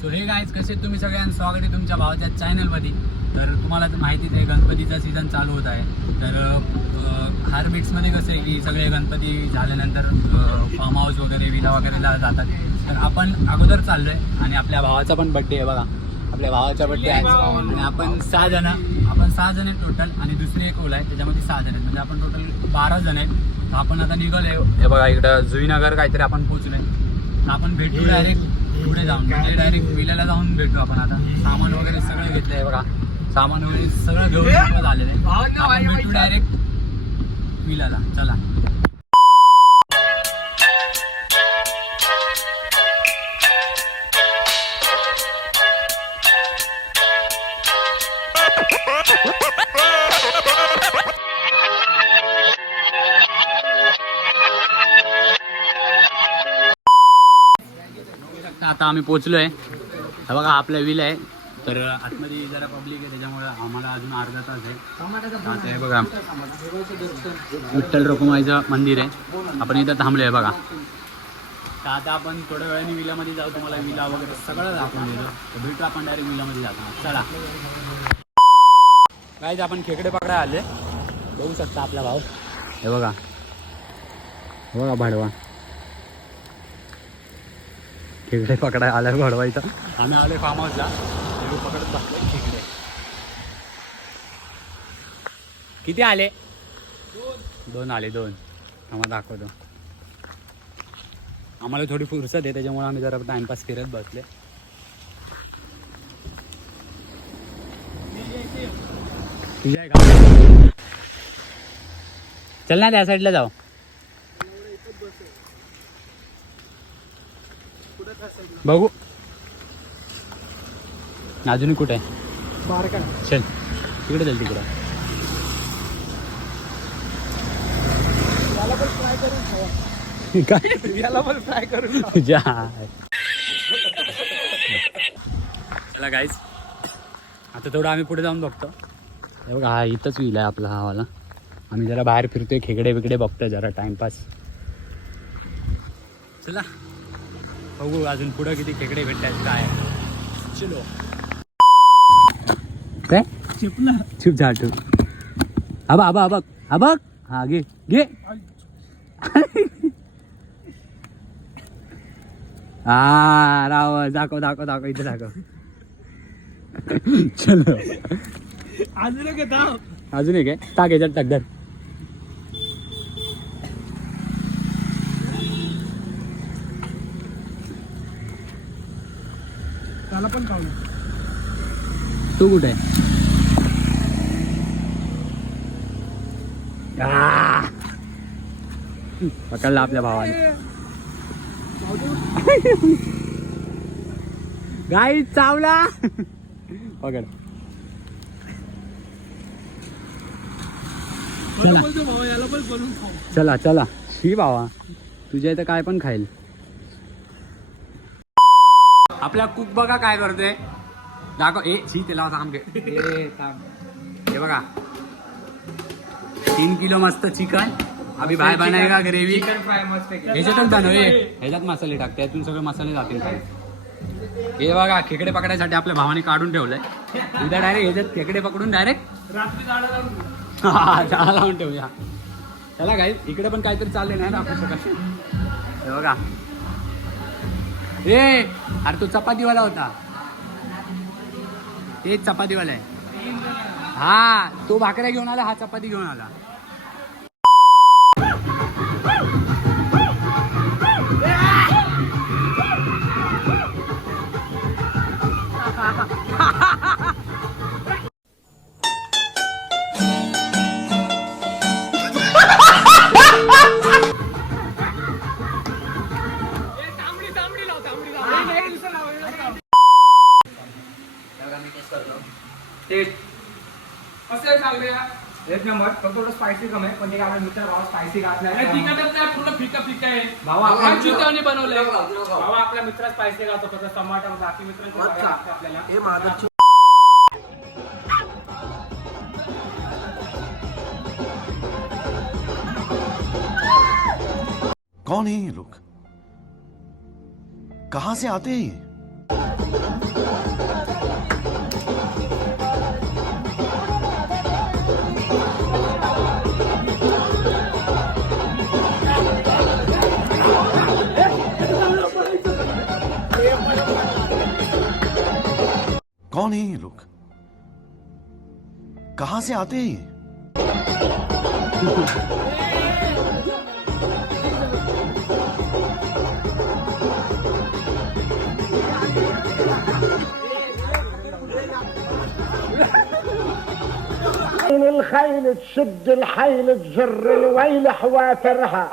So हे guys कसे तुम्ही सगळ्यांना स्वागत आहे तुमच्या भावाच्या चॅनलमध्ये. तर तुम्हाला तर माहितीच आहे गणपतीचा सीझन चालू होत आहे. तर हार्बिट्समध्ये कसं आहे की सगळे गणपती झाल्यानंतर फार्म हाऊस वगैरे विला वगैरेला जातात. तर आपण अगोदर चाललो आहे आणि आपल्या भावाचा पण बड्डे आहे बघा. आपल्या भावाचा बड्डे आहे आणि आपण 6 जण आहे टोटल आणि दुसरी एक ओला आहे त्याच्यामध्ये 6 जण आहेत म्हणजे आपण टोटल 12 जण आहेत. आपण आता निघालो आहे. हे बघा इकडं जुईनगर काहीतरी आपण पोहोचलो आहे. तर आपण भेटू डायरेक्ट पुढे जाऊन म्हणजे डायरेक्ट विल्याला जाऊन भेटू आपण. आता सामान वगैरे सगळं घेतलं आहे बघा. सामान वगैरे सगळं घेऊन झालेलं आहे. आपण भेटू डायरेक्ट विल्याला. चला आता आम्ही पोचलोय. हे बघा आपल्या विल आहे. तर आतमध्ये जरा पब्लिक आहे त्याच्यामुळे आम्हाला अजून अर्धा तास आहे. आता हे बघा विठ्ठल रखुमाईचं मंदिर आहे. आपण इथं थांबलो आहे बघा. तर आता आपण थोड्या वेळाने विलामध्ये जाऊ. तुम्हाला विला वगैरे सगळं दाखवून देतो. तर भेटू आपण डायरेक्ट विलामध्ये जातो. चला गाईज आपण खेकडे पकडायला आले. बघू शकता आपला भाऊ. हे बघा भाडवा खेकडे पकडाय आल्या घडवायचं. आम्ही आलोय फार्म हाऊसला. पकडत बसले खेकडे. किती आले? 2 आले. 2 आम्हाला दाखवतो. आम्हाला थोडी फुरसत आहे त्याच्यामुळे आम्ही जरा टाइमपास करत बसले. चल ना त्या साईडला जाऊ. बघू अजून कुठे आहे? चल तिकडे चल. तिकडं फ्राय करून चला गाईज आता थोडं आम्ही पुढे जाऊन बघतो. हे बघा हा इथंच विला आहे आपला हा वाला. आम्ही जरा बाहेर फिरतोय खेकडे बिकडे बघतोय जरा टाइमपास. चला बघू अजून पुढं किती खेकडे भेटतात काय. चलो काय चिप झाटू. आबा आबा आबा आबा हा घे घे. हा राव दाखव दाखव दाखव इथे दाखव. चलो अजून एक आहे. टाक याच्यात टाक. धर त्याला पण खाऊ. तू कुठे आहे? पकडला आपल्या भावाने. गाई चावला. पकड. चला चला शी भावा तुझ्या इथं काय पण खाईल. आपला कुक बघा काय करतोय. दाखव. त्याला थांब घे. हे बघा 3 किलो मस्त चिकन. अभी भाई बनाएगा ग्रेव्ही. चिकन फ्राय मस्त. ह्याच्यातच बनव. ह्याच्यात मसाले टाक. त्यातून सगळे मसाले जातील. हे बघा खेकडे पकडायसाठी आपल्या भावाने काढून ठेवलंय. उद्या डायरेक्ट ह्याच्यात खेकडे पकडून डायरेक्ट रात्री जाळा लावून ठेवूया. चला काय इकडे पण काहीतरी चालले नाही ना आपण सकाळी. हे बघा अरे तो चपातीवाला होता. तेच चपातीवाला आहे. हा तो भाकऱ्या घेऊन आला. हा चपाती घेऊन आला. एक नंबर. फक्त थोडं स्पायसी कम आहे पण आपल्या मित्र भावा स्पायसी घात नाही. पूर्ण फिका फिका आहे भावा. बनवलंय भावा. आपल्या मित्र स्पायसी घालतो फक्त टमाटा. बाकी मित्रांचं आपल्याला. कौन है ये लोग? कहां से आते हैं ये? कौन है ये लोग? कहां से आते हैं ये? الخيل تشد الحيل تجر الويل حوافرها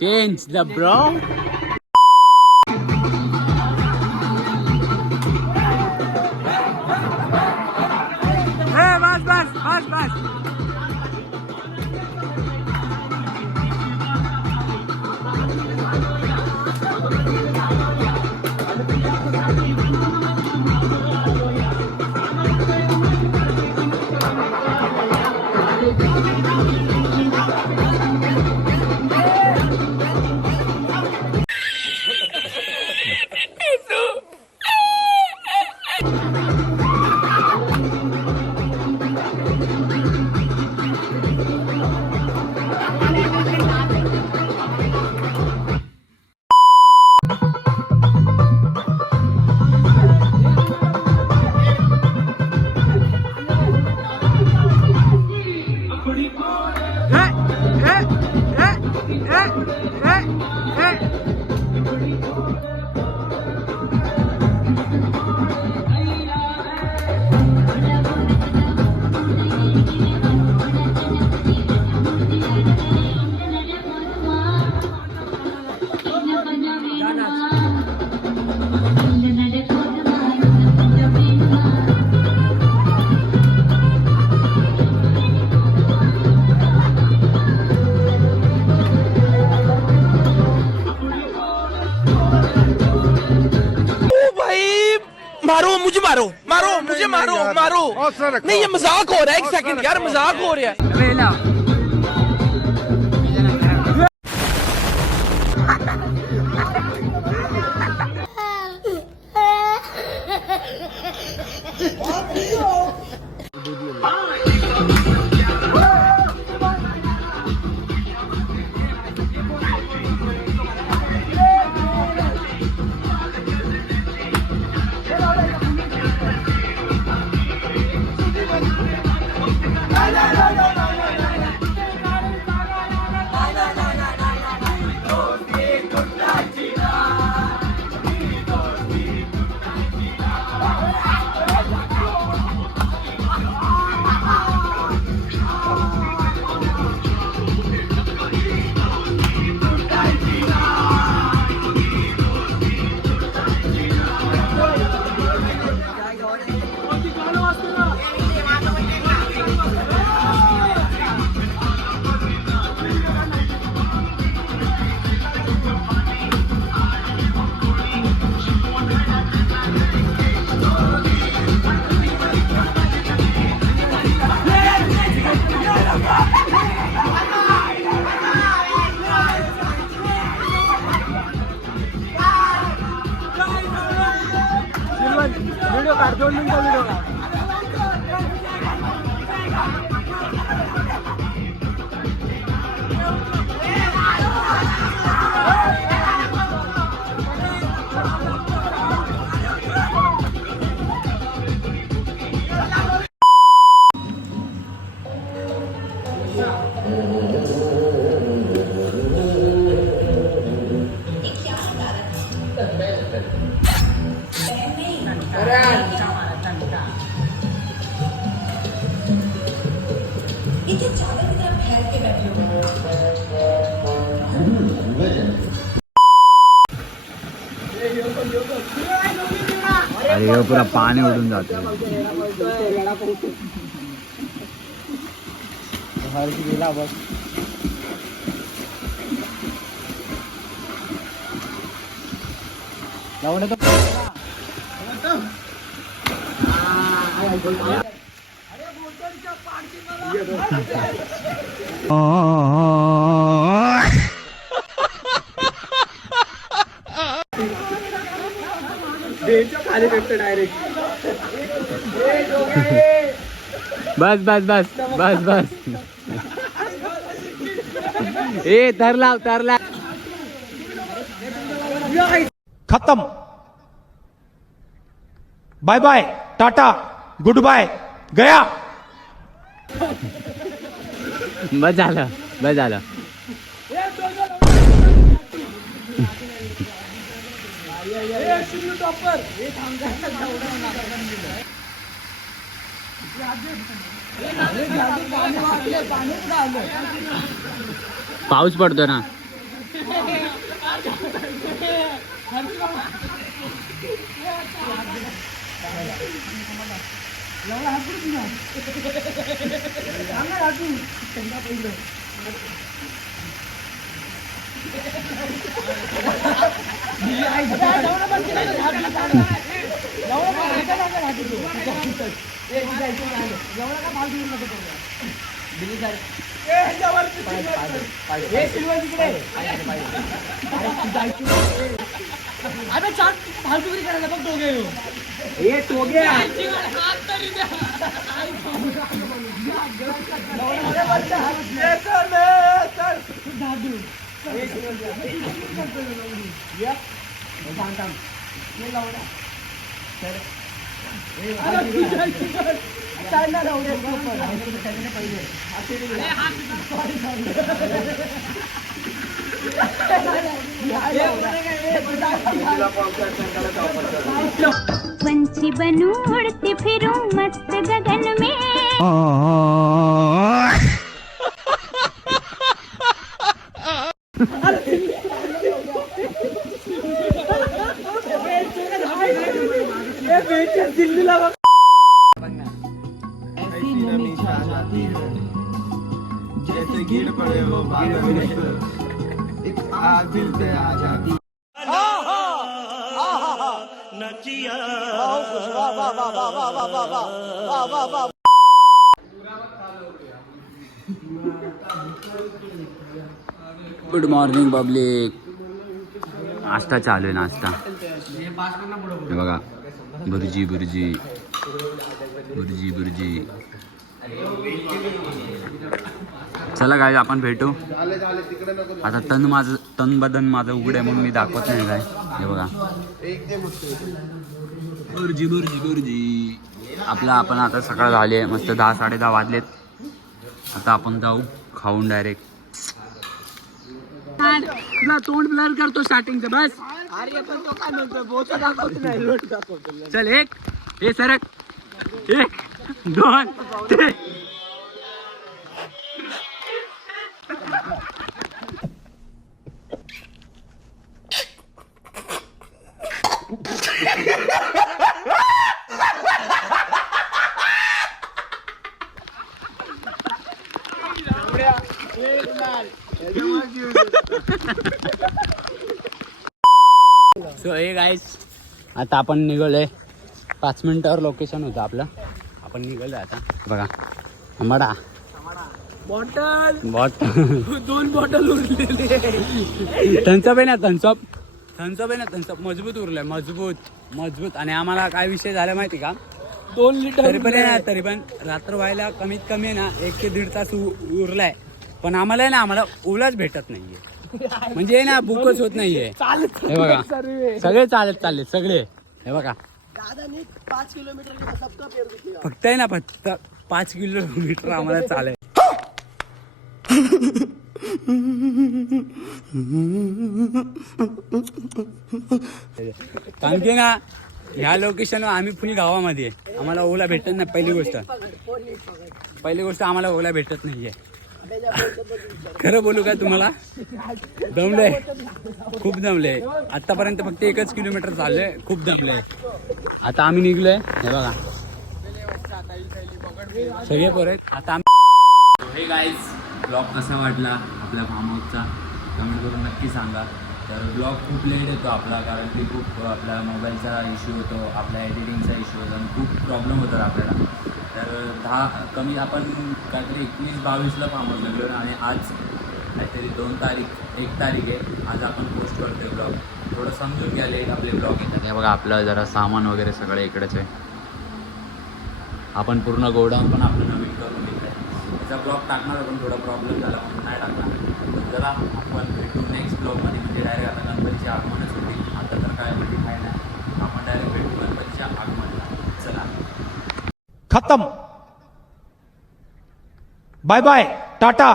चेंज द ब्रो. बस. मारो नहीं, ये मजाक हो रहा है। एक सेकंड यार, मजाक हो रहा है। व्हिडिओ काढ, 2 मिनिटं व्हिडिओ काढ. अरे हे पुरा पाणी उडून जाते. गेला बस. बस बस बस बस बस ए तरला तरला खत्म bye bye tata goodbye गया बस झालं बस झालं पाऊस पडतो ना पंछी बनूं उड़ती फिरूं मस्त गगन में जैसे गिर पड़े हो बादल में एक आग दिल पे आ जाती गुड मॉर्निंग पब्लिक नाश्ता चालू आहे नाश्ता हे बघा बुर्जी बुर्जी बुर्जी बुर्जी चला काय आपण भेटू आता तन बदन माझं उघड आहे म्हणून मी दाखवत नाही काय हे बघा बुर्जी बुर्जी बुर्जी आपण आता सकाळ झाली आहे मस्त 10-10:30 वाजलेत आता आपण जाऊ खाऊन डायरेक्ट तोंड ब्लर करतो स्टार्टिंगचं बस अरे पण तो काय म्हणतो बोचा दाखवतो नाही लोट दाखवतो चल एक हे सरक 1 2 3 सो हे गाईस आता आपण निघालोय 5 मिनिटावर लोकेशन होतं आपलं आपण निघालोय आता बघा आंबाडा बॉटल 2 बॉटल उरलेले थम्सअप आहे ना थम्सअप आहे ना थम्सअप मजबूत उरलंय मजबूत आणि आम्हाला काय विषय झाला माहिती का 2 लिटर तरी पण आहे ना तरी पण रात्र व्हायला कमीत कमी आहे ना 1 ते 1.5 तास उरलाय पण आम्हाला आहे ना आम्हाला ओलाच भेटत नाहीये म्हणजे ना बुकच होत नाहीये हे बघा सगळे चालले सगळे हे बघा 5 किलोमीटर फक्त आहे ना फक्त 5 किलोमीटर आम्हाला चालेल कारण की ना ह्या लोकेशनवर आम्ही फुल गावामध्ये आहे आम्हाला ओला भेटत नाही पहिली गोष्ट आम्हाला ओला भेटत नाहीये खरं बोलू का तुम्हाला दमलंय खूप दमलंय आतापर्यंत फक्त 1 किलोमीटर चाललंय खूप दमलंय आता आम्ही निघलोय हे बघा सगळे पोरं आता हे गाईज ब्लॉग कसा वाटला आपल्या फार्म हाऊसचा कमेंट करून नक्की सांगा तर ब्लॉग खूप लेट येतो आपला, कारण की खूप आपला मोबाईलचा इश्यू होतो, आपल्या एडिटिंगचा इश्यू होतो आणि खूप प्रॉब्लेम होतात आपल्याला. तर कमी आपण काहीतरी 21-22ला फार्म हाऊस लागलो आणि आज काहीतरी 1 तारीख आहे. आज आपण पोस्ट करतोय ब्लॉग. थोडं समजून घ्या, लेट आपले ब्लॉग येतात. हे बघा आपलं जरा सामान वगैरे सगळं इकडेच आहे. आपण पूर्ण गोडाऊन पण आपलं नवीन करून घेतलं आहे. त्याचा ब्लॉग टाकणार पण थोडा प्रॉब्लेम झाला म्हणून नाही टाकला. तर जरा आपण भेटू नेक्स्ट ब्लॉगमध्ये, म्हणजे डायरेक्ट आता गणपतीची आगमनच होती. आता तर काय म्हणजे काय नाही, आपण डायरेक्ट भेटू गणपतीच्या आगमनाला. चला, खत्म. Bye bye, tata,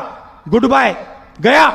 goodbye, गया.